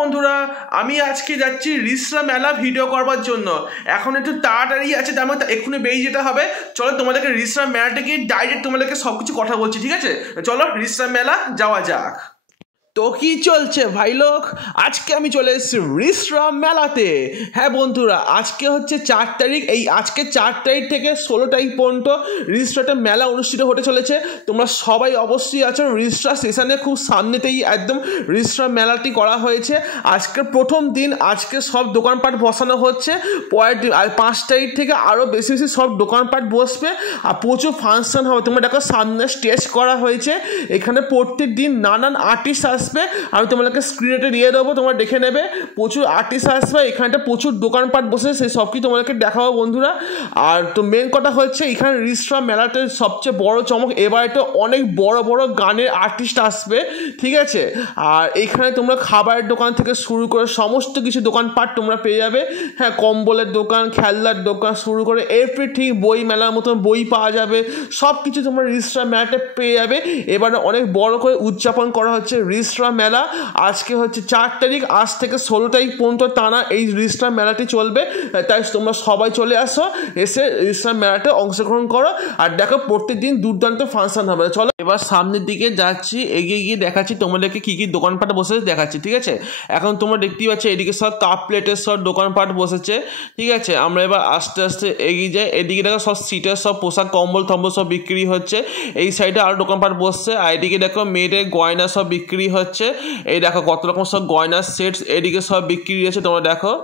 বন্ধুরা, আমি আজকে যাচ্ছি রিসরা মেলা ভিডিও করবার জন্য। এখন একটু তাড়াতাড়ি আছে, তার মধ্যে এক্ষুনি বেরিয়ে যেতে হবে। চলো তোমাদেরকে রিসরা মেলাটা গিয়ে ডাইরেক্ট তোমাদেরকে সব কিছু কথা বলছি, ঠিক আছে? চলো রিসরা মেলা যাওয়া যাক। তো কি চলছে ভাই লোক, আজকে আমি চলে এসেছি রিসরা মেলাতে। হ্যাঁ বন্ধুরা, আজকে হচ্ছে 4 তারিখ। এই আজকে 4 তারিখ থেকে 16 তারিখ পর্যন্ত রিসরাতে মেলা অনুষ্ঠিত হতে চলেছে। তোমরা সবাই অবশ্যই আছো। রিসরা স্টেশনে খুব সামনেতেই একদম রিসরা মেলাটি করা হয়েছে। আজকে প্রথম দিন, আজকে সব দোকানপাট বসানো হচ্ছে। পরের 5 তারিখ থেকে আরও বেশি বেশি সব দোকানপাট বসবে আর প্রচুর ফাংশন হবে। তোমরা দেখো সামনে স্টেজ করা হয়েছে। এখানে প্রত্যেক দিন নানান আর্টিস্ট আসবে। আমি তোমাদেরকে স্ক্রিনেতে দিয়ে দেবো, তোমরা দেখে নেবে। প্রচুর আর্টিস্ট আসবে, এখানটা প্রচুর দোকানপাট বসে, সেই সব কিছু তোমাদেরকে দেখাবো বন্ধুরা। আর তো মেন কথা হচ্ছে, এখানে রিসরা মেলাতে সবচেয়ে বড় চমক, এবারে তো অনেক বড় বড় গানের আর্টিস্ট আসবে, ঠিক আছে? আর এখানে তোমরা খাবারের দোকান থেকে শুরু করে সমস্ত কিছু দোকানপাট তোমরা পেয়ে যাবে। হ্যাঁ, কম্বলের দোকান, খেলনার দোকান শুরু করে এভরিথিং, বই মেলার মতন বই পাওয়া যাবে, সব কিছু তোমরা রিসরা মেলাতে পেয়ে যাবে। এবারে অনেক বড় করে উদযাপন করা হচ্ছে রিসরা মেলা। আজকে হচ্ছে 4 তারিখ, আজ থেকে 16 তারিখ পর্যন্ত টানা এই রিসরা মেলাটি চলবে। তাই তোমরা সবাই চলে আসো, এসে রিসরা মেলাতে অংশগ্রহণ করো আর দেখো প্রত্যেকদিন দুর্দান্ত ফাংশন হবে। চলো এবার সামনের দিকে যাচ্ছি, এগিয়ে গিয়ে দেখাচ্ছি তোমাদেরকে কী কী দোকানপাট বসেছে দেখাচ্ছি, ঠিক আছে? এখন তোমরা দেখতেই পাচ্ছ এদিকে সব কাপ প্লেটের সব দোকানপাট বসেছে, ঠিক আছে? আমরা এবার আস্তে আস্তে এগিয়ে যাই। এদিকে দেখো সব সিটের সব পোশাক, কম্বল টম্বল সব বিক্রি হচ্ছে। এই সাইডে আরও দোকানপাট বসছে। আর এদিকে দেখো মেয়েদের গয়না সব বিক্রি হচ্ছে। এই দেখো কত রকম সব গয়নার সেট এদিকে সব বিক্রি হচ্ছে, তোমরা দেখো।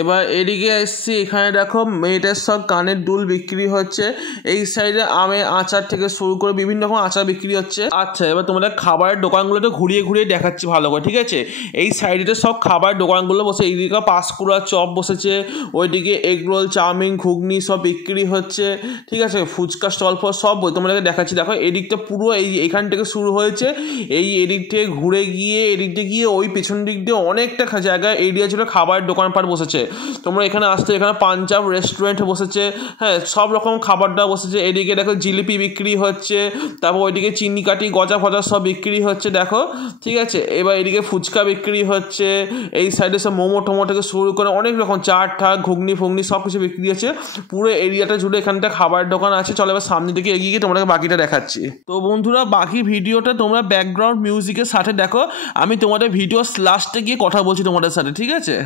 এবার এদিকে এসছি, এখানে দেখো মেয়েদের সব কানের দুল বিক্রি হচ্ছে। এই সাইডে আমের আচার থেকে শুরু করে বিভিন্ন রকম আচার বিক্রি হচ্ছে। আচ্ছা, এবার তোমাদের খাবারের দোকানগুলোতে ঘুরিয়ে ঘুরিয়ে দেখাচ্ছি ভালো করে, ঠিক আছে? এই সাইডে সব খাবারের দোকানগুলো বসে। এইদিকে পাঁশকুড়া চপ বসেছে, ওইদিকে এগরোল, চাউমিন, ঘুগনি সব বিক্রি হচ্ছে, ঠিক আছে? ফুচকা স্টল ফল সব তোমাদেরকে দেখাচ্ছি। দেখো এদিকটা পুরো এইখান থেকে শুরু হয়েছে, এদিক থেকে ঘুরে গিয়ে এদিক দিয়ে গিয়ে ওই পেছন দিক দিয়ে অনেকটা জায়গায় এরিয়া ছিল খাবারের দোকানপাট বসেছে। তোমরা এখানে আসতে, এখানে পাঞ্জাব রেস্টুরেন্ট বসেছে। হ্যাঁ, সব রকম খাবার দাবার বসেছে। এদিকে দেখো জিলিপি বিক্রি হচ্ছে, তারপর ওইদিকে চিনি কাঠি, গজা ফজা সব বিক্রি হচ্ছে, দেখো, ঠিক আছে? এবার এদিকে ফুচকা বিক্রি হচ্ছে। এই সাইডে সব মোমো টোমো থেকে শুরু করে অনেক রকম চাট ঠাট, ঘুগনি ফুগনি সব কিছু বিক্রি হচ্ছে। পুরো এরিয়াটা জুড়ে এখানটা খাবারের দোকান আছে। চলো এবার সামনের দিকে এগিয়ে গিয়ে তোমাদেরকে বাকিটা দেখাচ্ছি। তো বন্ধুরা, বাকি ভিডিওটা তোমরা ব্যাকগ্রাউন্ড মিউজিকের সাথে দেখো। আমি তোমাদের ভিডিও লাস্টে গিয়ে কথা বলছি তোমাদের সাথে, ঠিক আছে?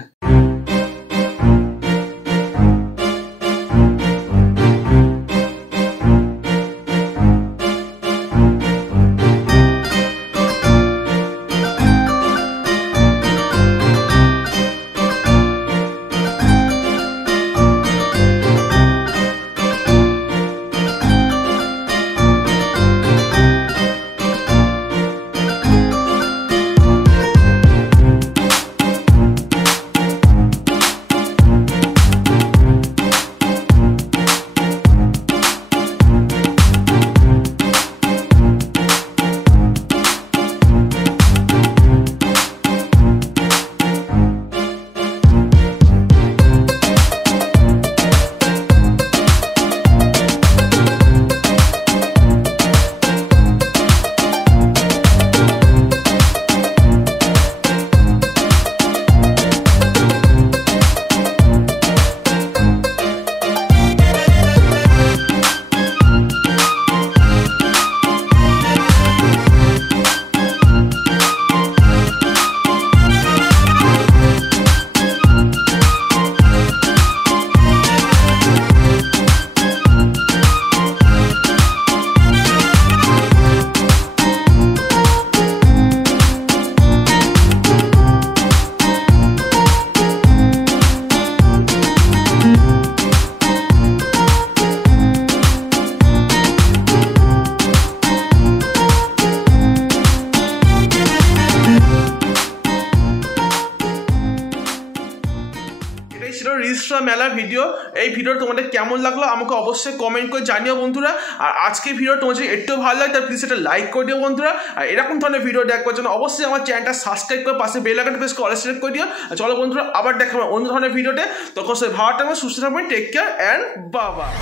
রিসরা মেলার ভিডিও। এই ভিডিও তোমাদের কেমন লাগলো আমাকে অবশ্যই কমেন্ট করে জানিও বন্ধুরা। আর আজকের ভিডিও তোমার যদি একটু ভালো লাগে তাহলে প্লিজ এটা লাইক করে দিও বন্ধুরা। আর এরকম ধরনের ভিডিও দেখার জন্য অবশ্যই আমার চ্যানেলটা সাবস্ক্রাইব করে পাশে বেল আইকনটা প্রেস করে অল সিলেক্ট করে দিও। চলো বন্ধুরা, আবার দেখাবো অন্য ধরনের ভিডিওতে। তখন সে ভালো থাকবেন, সুস্থ থাকবেন, take care and bye by.